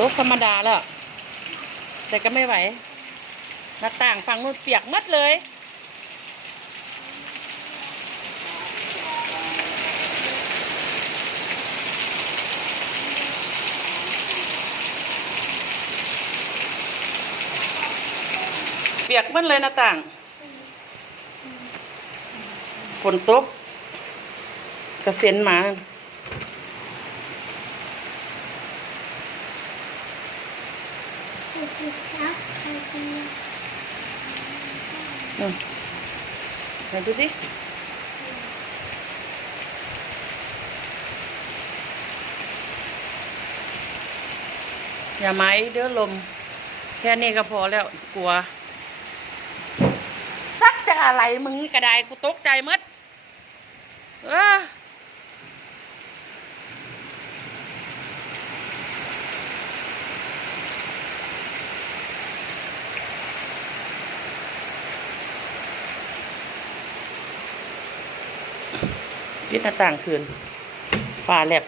โต๊ะธรรมดาแล้วแต่ก็ไม่ไหวหน้าต่างฝั่งนู้นเปียกหมดเลยเปียกหมดเลยหน้าต่างฝนตกกระเซ็นมาไหนดูสิอย่าไม้เดี๋ยวลมแค่นี้ก็พอแล้วกลัวจักจะอะไรมึงกระไดกูตกใจมดปิดหน้าต่างคืนฟ้าแลบ